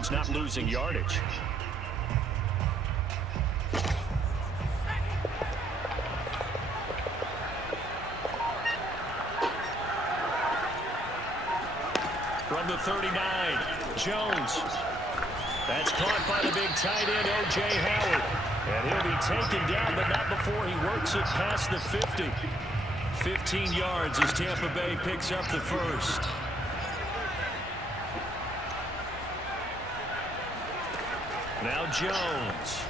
damage, not losing yardage. From the 39, Jones. That's caught by the big tight end, O.J. Howard. And he'll be taken down, but not before he works it past the 50. 15 yards as Tampa Bay picks up the first. Now Jones.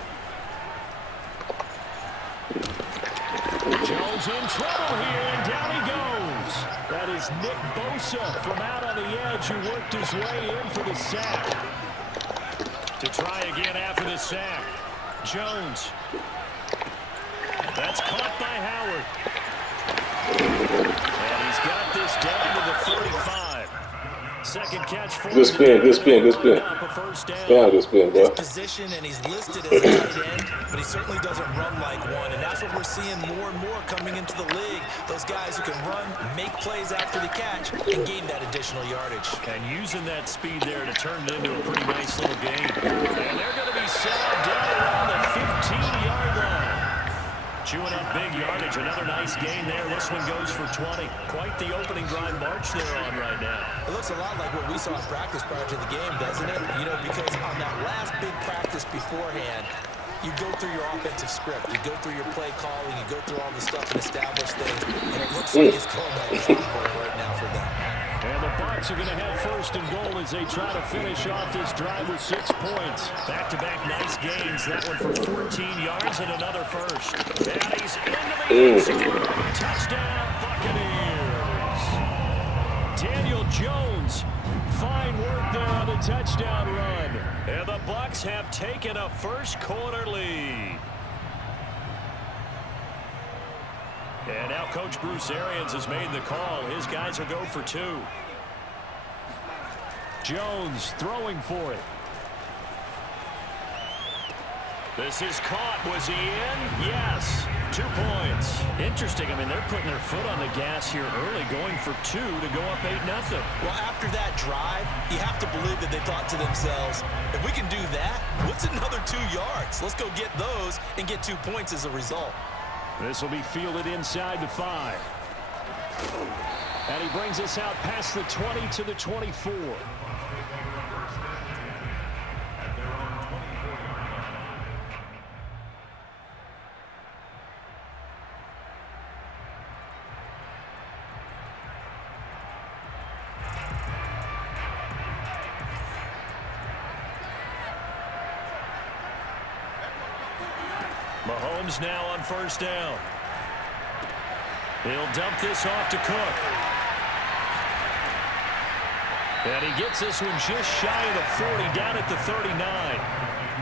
Jones in trouble here, and down he goes. That is Nick Bosa from out on the edge who worked his way in for the sack. To try again after the sack. Jones. That's caught by Howard. And he's got this down to the 35. Second catch for Good spin, good spin, good spin. Yeah, good spin, bro. His position, and he's listed as a tight end, but he certainly doesn't run like one, and that's what we're seeing more and more coming into the league. Those guys who can run, make plays after the catch, and gain that additional yardage. And using that speed there to turn it into a pretty nice little game. And they're going to be set up down around the 15-yard line. Chewing up big yardage. Another nice gain there. This one goes for 20. Quite the opening drive march they're on right now. It looks a lot like what we saw in practice prior to the game, doesn't it? You know, because on that last big practice beforehand, you go through your offensive script. You go through your play calling. You go through all the stuff and establish things. And it looks like it's going like a chalkboard right now for them. And the Bucs are going to have first and goal as they try to finish off this drive with 6 points. Back-to-back nice gains. That one for 14 yards and another first. And he's into the end zone. Touchdown, Buccaneers. Daniel Jones. Fine work there on the touchdown run. And the Bucs have taken a first-quarter lead. And now Coach Bruce Arians has made the call. His guys will go for 2. Jones throwing for it. This is caught. Was he in? Yes. 2 points. Interesting. I mean, they're putting their foot on the gas here early, going for 2 to go up 8-0. Well, after that drive, you have to believe that they thought to themselves, if we can do that, what's another 2 yards? Let's go get those and get 2 points as a result. This will be fielded inside the 5. And he brings us out past the 20 to the 24. Mahomes now on first down. He'll dump this off to Cook. And he gets this one just shy of the 40, down at the 39.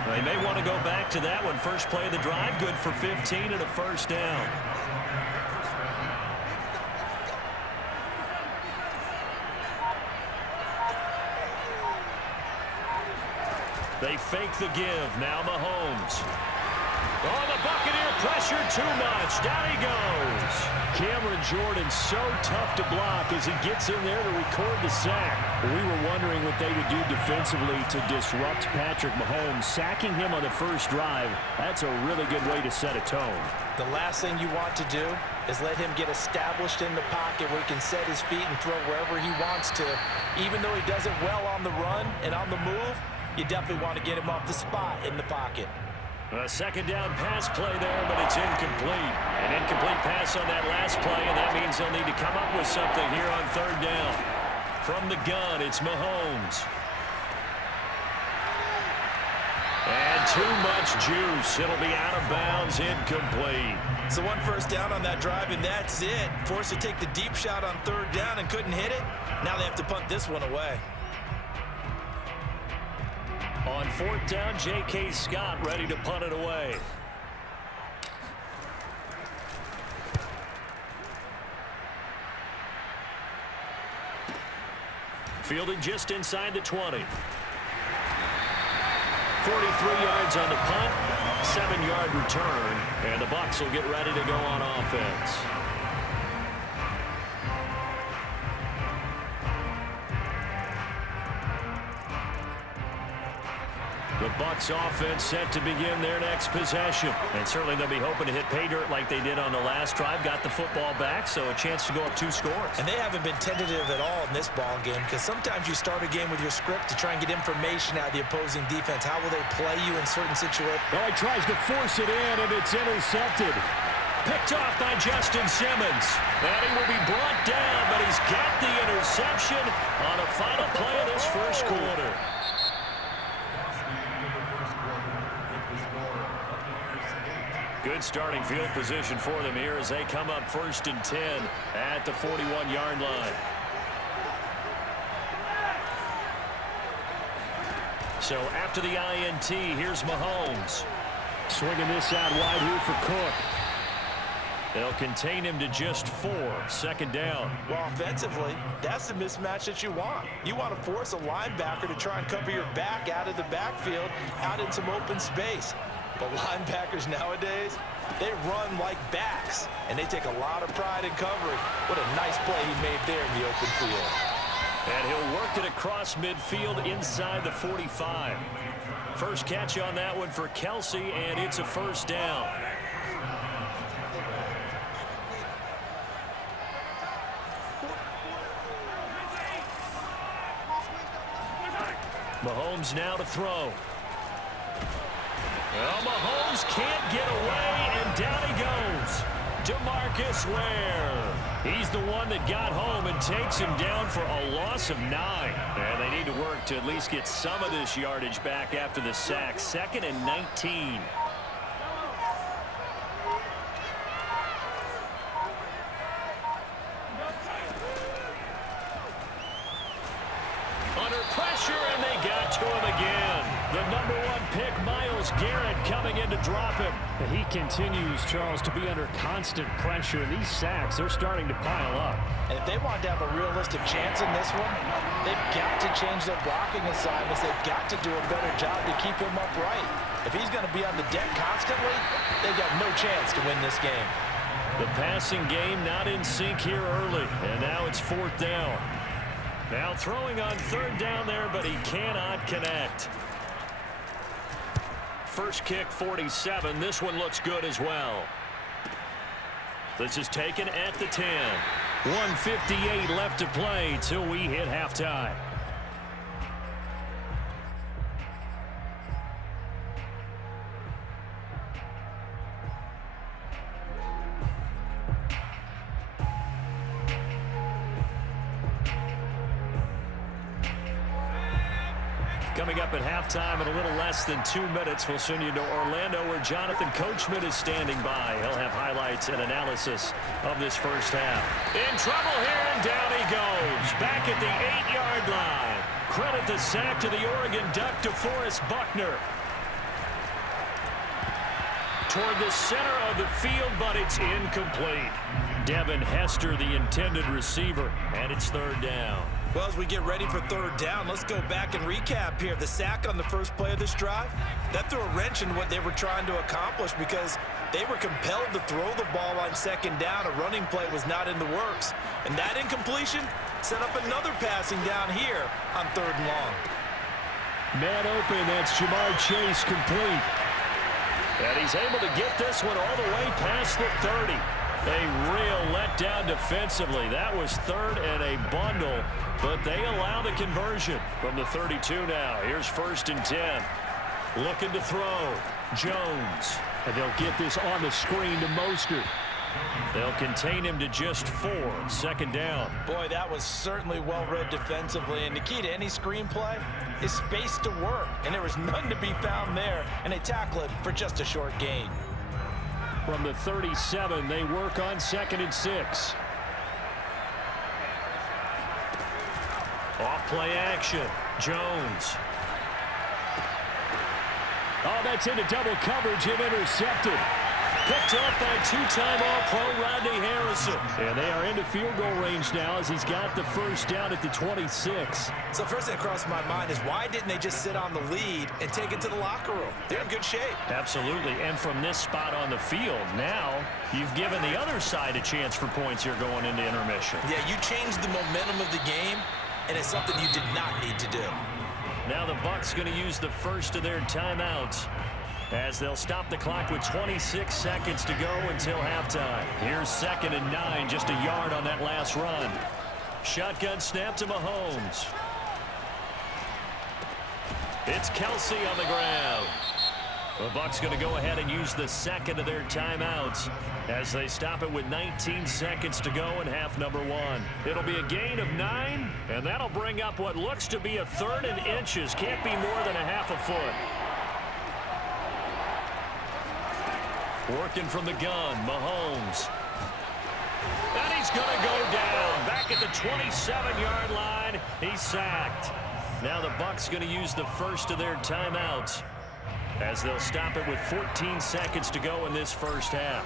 They may want to go back to that one. First play of the drive, good for 15 and a first down. They fake the give. Now Mahomes. Oh, the Buccaneer pressure too much. Down he goes. Cameron Jordan so tough to block as he gets in there to record the sack. We were wondering what they would do defensively to disrupt Patrick Mahomes. Sacking him on the first drive, that's a really good way to set a tone. The last thing you want to do is let him get established in the pocket where he can set his feet and throw wherever he wants to. Even though he does it well on the run and on the move, you definitely want to get him off the spot in the pocket. A second down pass play there, but it's incomplete. An incomplete pass on that last play, and that means they'll need to come up with something here on third down. From the gun, it's Mahomes. And too much juice. It'll be out of bounds, incomplete. So 1 first down on that drive, and that's it. Forced to take the deep shot on third down and couldn't hit it. Now they have to punt this one away. On fourth down, J.K. Scott ready to punt it away. Fielded just inside the 20. 43 yards on the punt, 7-yard return, and the Bucs will get ready to go on offense. The Bucs offense set to begin their next possession. And certainly they'll be hoping to hit pay dirt like they did on the last drive. Got the football back, so a chance to go up 2 scores. And they haven't been tentative at all in this ball game, because sometimes you start a game with your script to try and get information out of the opposing defense. How will they play you in certain situations? Oh, he tries to force it in, and it's intercepted. Picked off by Justin Simmons. And he will be brought down, but he's got the interception on a final play of this first quarter. Good starting field position for them here as they come up 1st and 10 at the 41-yard line. So after the INT, here's Mahomes. Swinging this out wide here for Cook. They'll contain him to just 4, 2nd down. Well, offensively, that's the mismatch that you want. You want to force a linebacker to try and cover your back out of the backfield, out in some open space. But linebackers nowadays, they run like backs, and they take a lot of pride in covering. What a nice play he made there in the open field. And he'll work it across midfield inside the 45. First catch on that one for Kelsey, and it's a 1st down. Mahomes now to throw. Well, Mahomes can't get away, and down he goes. DeMarcus Ware. He's the one that got home and takes him down for a loss of 9. And they need to work to at least get some of this yardage back after the sack. 2nd and 19. Under pressure, and they got to him again. The #1 pick, Myles Garrett, coming in to drop him. He continues, Charles, to be under constant pressure. These sacks, they're starting to pile up. And if they want to have a realistic chance in this one, they've got to change their blocking assignments. They've got to do a better job to keep him upright. If he's going to be on the deck constantly, they've got no chance to win this game. The passing game not in sync here early, and now it's 4th down. Now throwing on 3rd down there, but he cannot connect. First kick, 47. This one looks good as well. This is taken at the 10. 1:58 left to play till we hit halftime. Coming up at halftime in a little less than 2 minutes, we'll send you to Orlando where Jonathan Coachman is standing by. He'll have highlights and analysis of this first half. In trouble here, and down he goes. Back at the 8-yard line. Credit the sack to the Oregon Duck, DeForest Buckner. Toward the center of the field, but it's incomplete. Devin Hester, the intended receiver, and it's 3rd down. Well, as we get ready for 3rd down, let's go back and recap here. The sack on the first play of this drive, that threw a wrench in what they were trying to accomplish because they were compelled to throw the ball on 2nd down. A running play was not in the works. And that incompletion set up another passing down here on 3rd and long. Man open, that's Jamar Chase complete. And he's able to get this one all the way past the 30. A real letdown defensively. That was 3rd and a bundle, but they allow the conversion from the 32 now. Here's 1st and 10. Looking to throw. Jones. And they'll get this on the screen to Mostert. They'll contain him to just 4. 2nd down. Boy, that was certainly well-read defensively. And the key to any screenplay is space to work. And there was none to be found there. And they tackle it for just a short gain. From the 37, they work on 2nd and 6. Off play action. Jones. Oh, that's into double coverage and intercepted. Picked up by 2-time All-Pro Rodney Harrison. And they are into field goal range now as he's got the 1st down at the 26. So first thing that crossed my mind is why didn't they just sit on the lead and take it to the locker room? They're in good shape. Absolutely. And from this spot on the field, now you've given the other side a chance for points here going into intermission. Yeah, you changed the momentum of the game, and it's something you did not need to do. Now the Bucs going to use the first of their timeouts as they'll stop the clock with 26 seconds to go until halftime. Here's 2nd and 9, just a yard on that last run. Shotgun snap to Mahomes. It's Kelsey on the ground. The Bucs going to go ahead and use the second of their timeouts as they stop it with 19 seconds to go in half number 1. It'll be a gain of 9, and that'll bring up what looks to be a 3rd and inches. Can't be more than a half a foot. Working from the gun, Mahomes. And he's going to go down. Back at the 27-yard line, he's sacked. Now the Bucs going to use the first of their timeouts as they'll stop it with 14 seconds to go in this first half.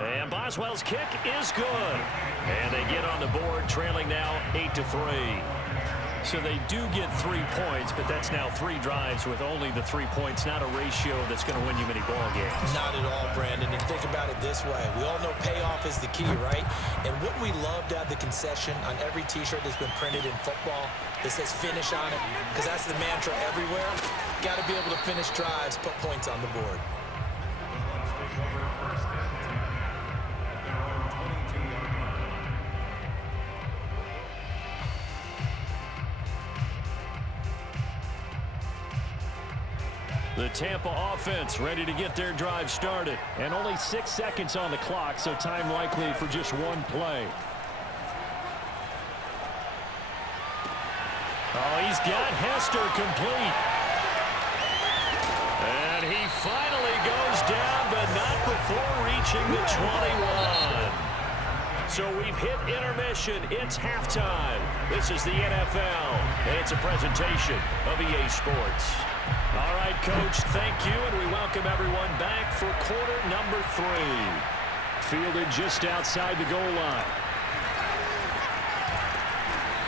And Boswell's kick is good. And they get on the board, trailing now 8-3. So they do get 3 points, but that's now 3 drives with only the 3 points, not a ratio that's going to win you many ball games. Not at all, Brandon. And think about it this way. We all know payoff is the key, right? And wouldn't we love to have the concession on every T-shirt that's been printed in football that says finish on it? Because that's the mantra everywhere. Got to be able to finish drives, put points on the board. The Tampa offense ready to get their drive started. And only 6 seconds on the clock, so time likely for just one play. Oh, he's got Hester complete. And he finally goes down, but not before reaching the 21. So we've hit intermission. It's halftime. This is the NFL, and it's a presentation of EA Sports. All right, Coach, thank you, and we welcome everyone back for quarter number 3. Fielded just outside the goal line.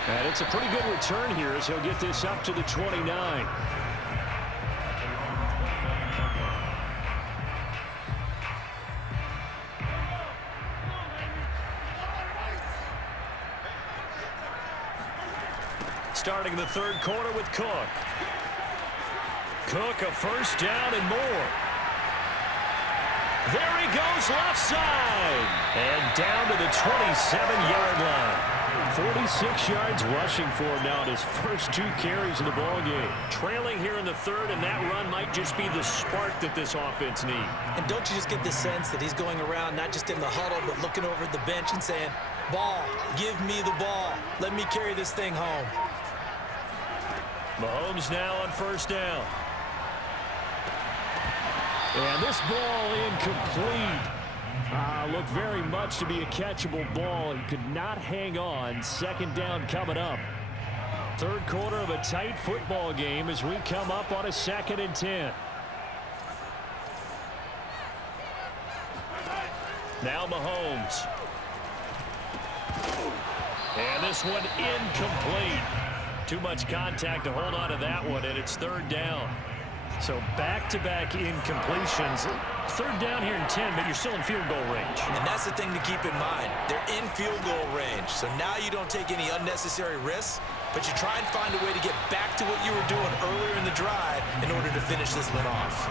And it's a pretty good return here as he'll get this up to the 29. Starting the third quarter with Cook. Cook, a first down and more. There he goes left side. And down to the 27-yard line. 46 yards rushing for him now in his first 2 carries in the ballgame. Trailing here in the third, and that run might just be the spark that this offense needs. And don't you just get the sense that he's going around not just in the huddle, but looking over at the bench and saying, ball, give me the ball. Let me carry this thing home. Mahomes now on first down. And this ball incomplete. Looked very much to be a catchable ball. He could not hang on. Second down coming up. Third quarter of a tight football game as we come up on a 2nd and 10. Now Mahomes. And this one incomplete. Too much contact to hold on to that one, and it's third down. So back-to-back incompletions. Third down here in 10, but you're still in field goal range. And that's the thing to keep in mind. They're in field goal range. So now you don't take any unnecessary risks, but you try and find a way to get back to what you were doing earlier in the drive in order to finish this one off.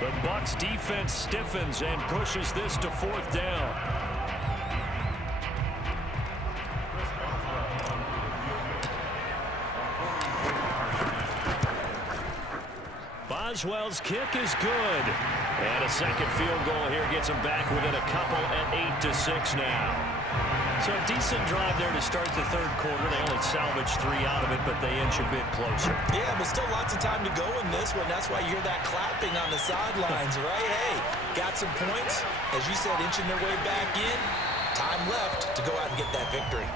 The Bucs defense stiffens and pushes this to 4th down. Boswell's kick is good. And a second field goal here gets him back within a couple at 8-6 now. So a decent drive there to start the third quarter. They only salvaged 3 out of it, but they inch a bit closer. Yeah, but still lots of time to go in this one. That's why you hear that clapping on the sidelines, right? Hey, got some points. As you said, inching their way back in. Time left to go out and get that victory.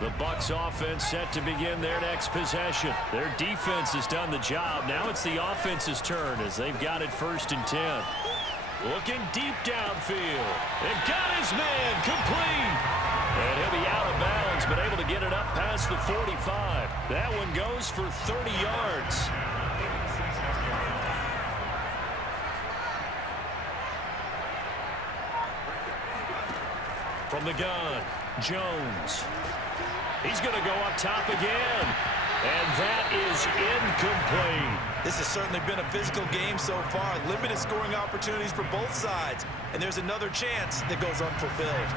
The Bucs offense set to begin their next possession. Their defense has done the job. Now it's the offense's turn as they've got it 1st and 10. Looking deep downfield. And got his man complete. And he'll be out of bounds, but able to get it up past the 45. That one goes for 30 yards. From the gun, Jones. He's going to go up top again. And that is incomplete. This has certainly been a physical game so far. Limited scoring opportunities for both sides. And there's another chance that goes unfulfilled.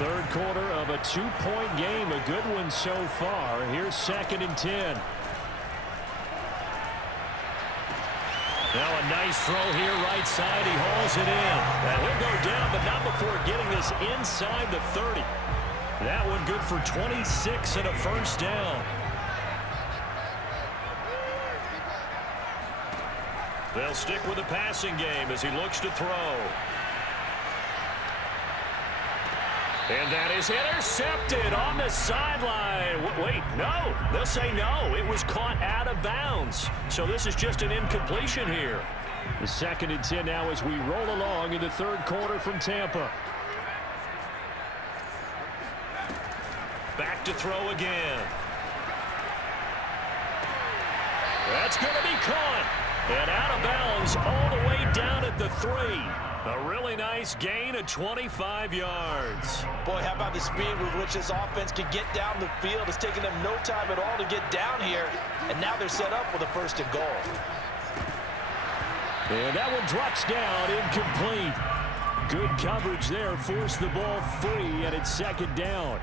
Third quarter of a 2-point game. A good one so far. Here's 2nd and 10. Now a nice throw here right side. He hauls it in. And he'll go down, but not before getting this inside the 30. That one good for 26 and a first down. They'll stick with the passing game as he looks to throw. And that is intercepted on the sideline. Wait, no. They'll say no. It was caught out of bounds. So this is just an incompletion here. The 2nd and 10 now as we roll along in the third quarter from Tampa. Back to throw again. That's going to be caught. And out of bounds all the way down at the 3. A really nice gain of 25 yards. Boy, how about the speed with which this offense can get down the field? It's taken them no time at all to get down here. And now they're set up with a 1st and goal. And that one drops down, incomplete. Good coverage there, forced the ball free, and it's 2nd down.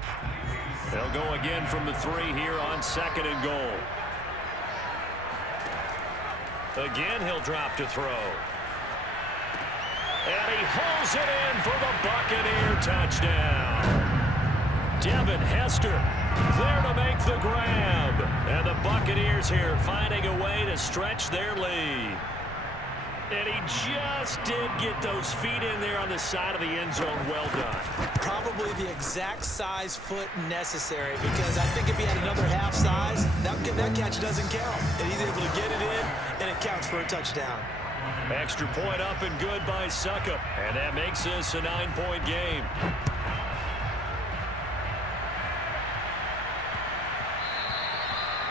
They'll go again from the 3 here on 2nd and goal. Again, he'll drop to throw. And he hauls it in for the Buccaneer touchdown. Devin Hester there to make the grab. And the Buccaneers here finding a way to stretch their lead. And he just did get those feet in there on the side of the end zone. Well done. Probably the exact size foot necessary, because I think if he had another half size, that catch doesn't count. And he's able to get it in, and it counts for a touchdown. Extra point up and good by Suckup. And that makes this a 9-point game.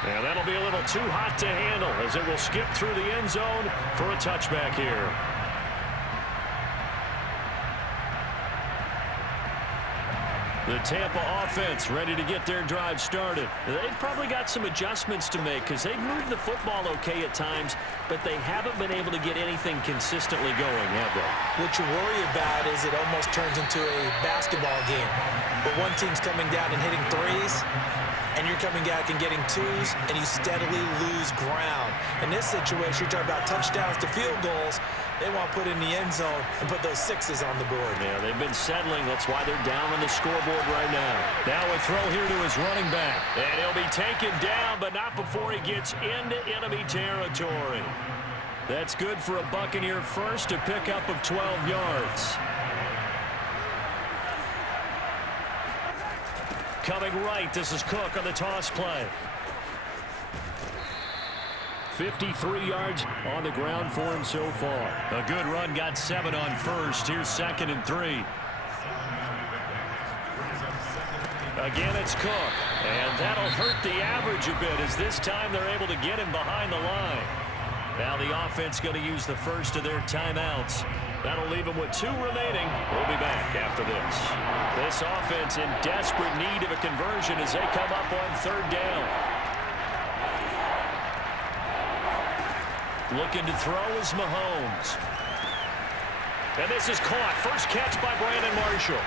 And that'll be a little too hot to handle as it will skip through the end zone for a touchback here. The Tampa offense ready to get their drive started. They've probably got some adjustments to make because they've moved the football okay at times, but they haven't been able to get anything consistently going, have they? What you worry about is it almost turns into a basketball game where one team's coming down and hitting threes, and you're coming back and getting twos, and you steadily lose ground. In this situation, you're talking about touchdowns to field goals. They want to put in the end zone and put those 6s on the board. Yeah, they've been settling. That's why they're down on the scoreboard right now. Now a throw here to his running back. And he'll be taken down, but not before he gets into enemy territory. That's good for a Buccaneer first, a pickup of 12 yards. Coming right, this is Cook on the toss play. 53 yards on the ground for him so far. A good run, got 7 on first. Here's 2nd and 3. Again, it's Cook. And that'll hurt the average a bit as this time they're able to get him behind the line. Now the offense going to use the first of their timeouts. That'll leave them with 2 remaining. We'll be back after this. This offense in desperate need of a conversion as they come up on 3rd down. Looking to throw is Mahomes. And this is caught. First catch by Brandon Marshall.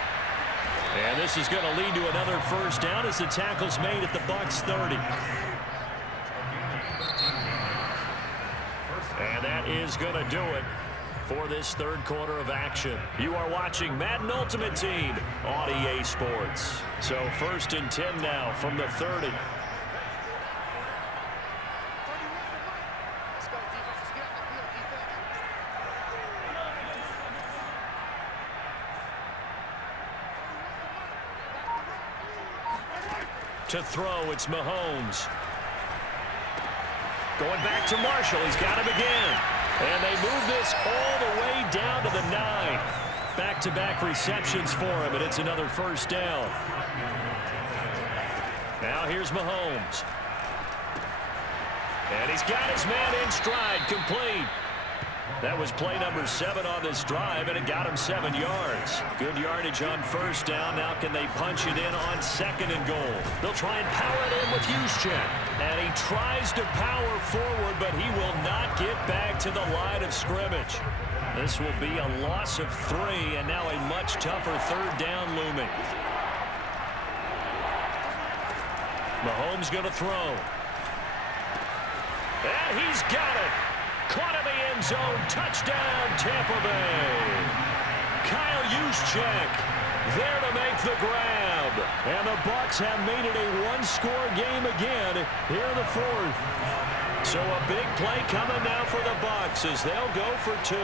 And this is going to lead to another first down as the tackle's made at the Bucs 30. And that is going to do it for this third quarter of action. You are watching Madden Ultimate Team on EA Sports. So 1st and 10 now from the 30. To throw, it's Mahomes. Going back to Marshall. He's got him again. And they move this all the way down to the 9. Back-to-back receptions for him, and it's another first down. Now here's Mahomes. And he's got his man in stride, complete. That was play number 7 on this drive, and it got him 7 yards. Good yardage on first down. Now can they punch it in on 2nd and goal? They'll try and power it in with Juszczyk. And he tries to power forward, but he will not get back to the line of scrimmage. This will be a loss of 3, and now a much tougher 3rd down looming. Mahomes going to throw. And he's got it. Caught in the end zone. Touchdown, Tampa Bay. Kyle Juszczyk there to make the grab. And the Bucs have made it a one-score game again here in the 4th. So a big play coming now for the Bucs as they'll go for 2.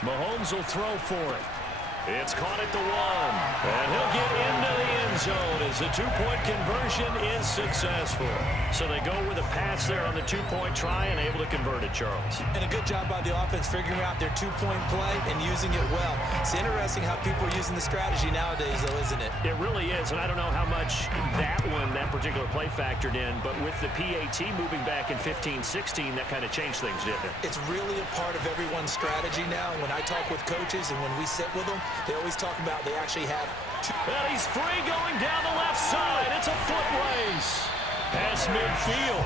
Mahomes will throw for it. It's caught at the 1. And he'll get into the end zone as the 2-point conversion is successful. So they go with a pass there on the 2-point try and able to convert it, Charles. And a good job by the offense figuring out their 2-point play and using it well. It's interesting how people are using the strategy nowadays, though, isn't it? It really is, and I don't know how much that particular play factored in, but with the PAT moving back in 15-16, that kind of changed things, didn't it? It's really a part of everyone's strategy now. When I talk with coaches and when we sit with them, they always talk about they actually have 2. And he's free going down the left side. It's a foot race. Past midfield.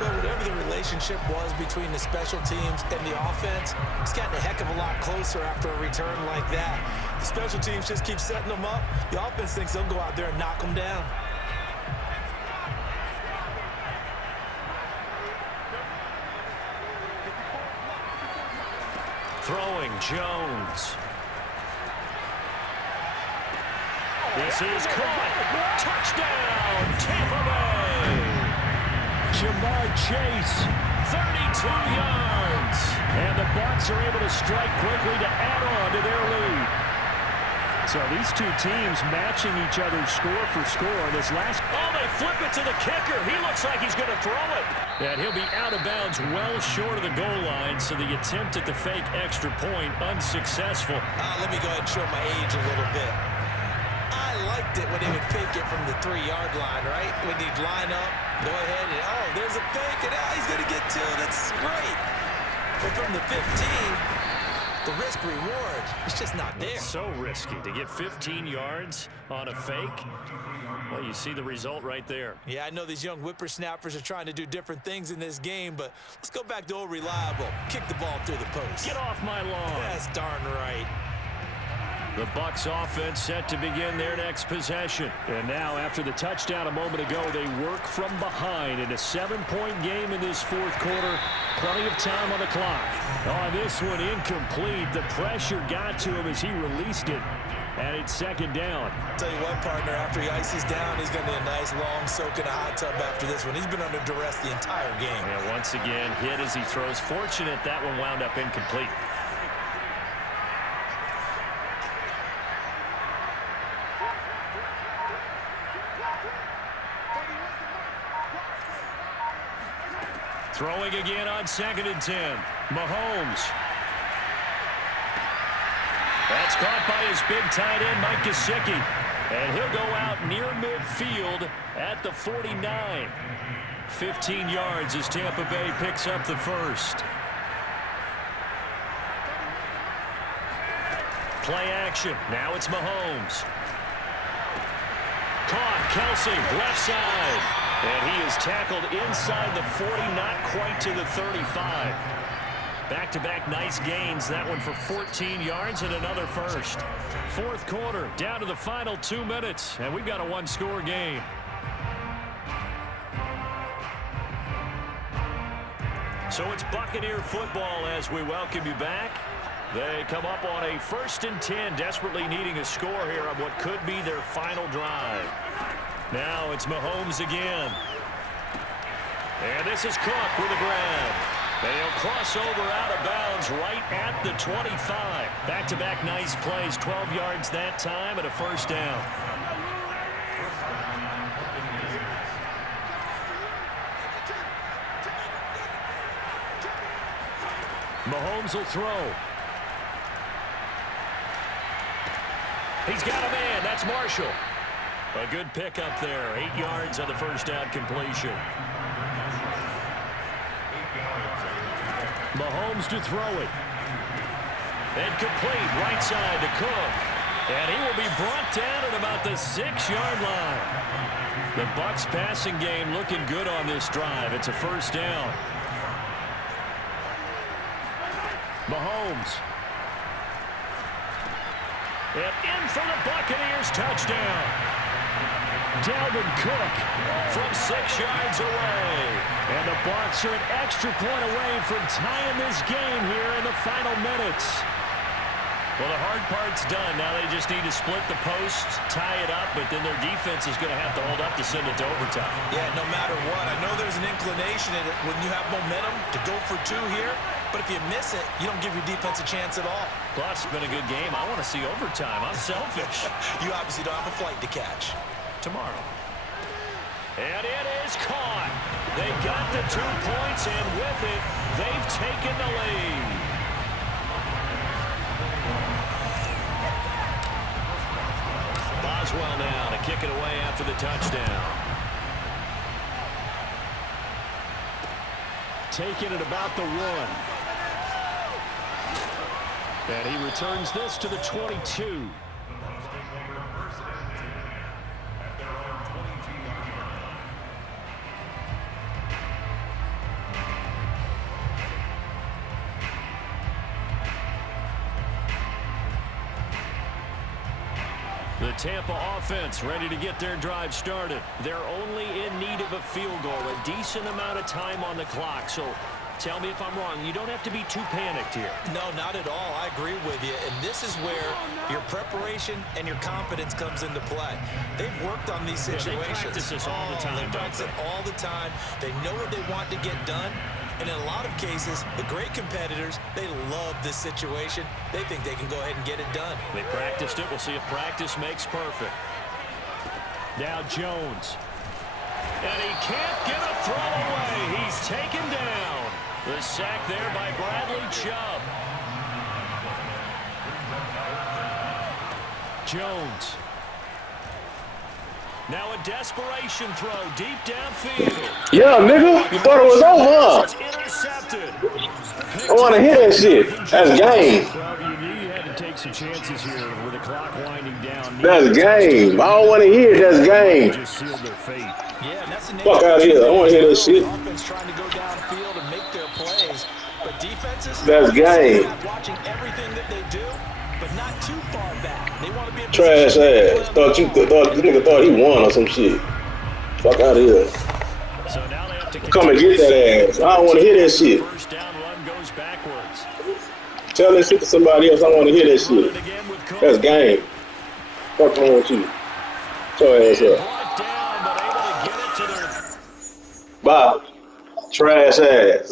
Well, whatever the relationship was between the special teams and the offense, it's gotten a heck of a lot closer after a return like that. The special teams just keep setting them up. The offense thinks they'll go out there and knock them down. Throwing Jones. This is caught. Touchdown, Tampa Bay. Jamar Chase, 32 yards. And the Bucs are able to strike quickly to add on to their lead. So these two teams matching each other's score for score. This last... Oh, they flip it to the kicker. He looks like he's going to throw it. And he'll be out of bounds well short of the goal line, so the attempt at the fake extra point unsuccessful. Let me go ahead and show my age a little bit. I liked it when he would fake it from the 3-yard line, right? When he'd line up, go ahead and, oh, there's a fake, and he's going to get 2. That's great. But from the 15, the risk-reward is just not there. It's so risky to get 15 yards on a fake. Well, you see the result right there. Yeah, I know these young whippersnappers are trying to do different things in this game, but let's go back to old reliable. Kick the ball through the post. Get off my lawn. That's darn right. The Bucs offense set to begin their next possession. And now, after the touchdown a moment ago, they work from behind in a 7-point game in this 4th quarter. Plenty of time on the clock. On this one, incomplete. The pressure got to him as he released it. And it's 2nd down. Tell you what, partner, after he ices down, he's going to be a nice long soak in a hot tub after this one. He's been under duress the entire game. And once again, hit as he throws. Fortunate that one wound up incomplete. Throwing again on 2nd and 10. Mahomes. That's caught by his big tight end, Mike Gesicki. And he'll go out near midfield at the 49. 15 yards as Tampa Bay picks up the first. Play action. Now it's Mahomes. Caught. Kelsey, left side. And he is tackled inside the 40, not quite to the 35. Back-to-back nice gains. That one for 14 yards and another first. 4th quarter, down to the final 2 minutes, and we've got a one-score game. So it's Buccaneer football as we welcome you back. They come up on a 1st and 10, desperately needing a score here on what could be their final drive. Now it's Mahomes again. And this is Cook with a grab. And he'll cross over out of bounds right at the 25. Back-to-back nice plays, 12 yards that time and a first down. Mahomes will throw. He's got a man. That's Marshall. A good pickup there. 8 yards on the first down completion. Mahomes to throw it. And complete right side to Cook. And he will be brought down at about the 6-yard line. The Bucs passing game looking good on this drive. It's a first down. Mahomes. And in for the Buccaneers touchdown. Dalvin Cook from 6 yards away. And the Bucs are an extra point away from tying this game here in the final minutes. Well, the hard part's done. Now they just need to split the posts, tie it up, but then their defense is going to have to hold up to send it to overtime. Yeah, no matter what. I know there's an inclination in it when you have momentum to go for 2 here, but if you miss it, you don't give your defense a chance at all. Plus, it's been a good game. I want to see overtime. I'm selfish. You obviously don't have a flight to catch. Tomorrow. And it is caught. They got the 2 points, and with it, they've taken the lead. Boswell now to kick it away after the touchdown. Taking it about the 1. And he returns this to the 22. The Tampa offense ready to get their drive started. They're only in need of a field goal, a decent amount of time on the clock. So tell me if I'm wrong. You don't have to be too panicked here. No, not at all. I agree with you. And this is where your preparation and your confidence comes into play. They've worked on these situations. They practice this all the time. They practice it all the time. They know what they want to get done. And in a lot of cases, the great competitors, they love this situation. They think they can go ahead and get it done. They practiced it. We'll see if practice makes perfect. Now Jones. And he can't get a throw away. He's taken down. The sack there by Bradley Chubb. Jones. Now a desperation throw deep downfield. Yeah, nigga. You thought it was over. It's intercepted. I want to hear that shit. That's game. Well, you knew you had to take some chances here with the clock winding down. That's game. I don't want to hear it. That's game. Just sealed their fate. Yeah, and that's the Fuck out of here. I want to hear that shit. Offense trying to go downfield and make their plays, but defenses, That's game. watching everything that they do, but not too far back. They want to be a Trash ass. Thought this nigga thought he won or some shit. Fuck out of here. So now they have to Come and get that ass. I don't want to hear that shit. First down run goes backwards. Tell that shit to somebody else. I want to hear that shit. Again with Cook. That's game. Fuck wrong with you. Show your ass up. Brought down, but able to get it to their Bye. Trash ass.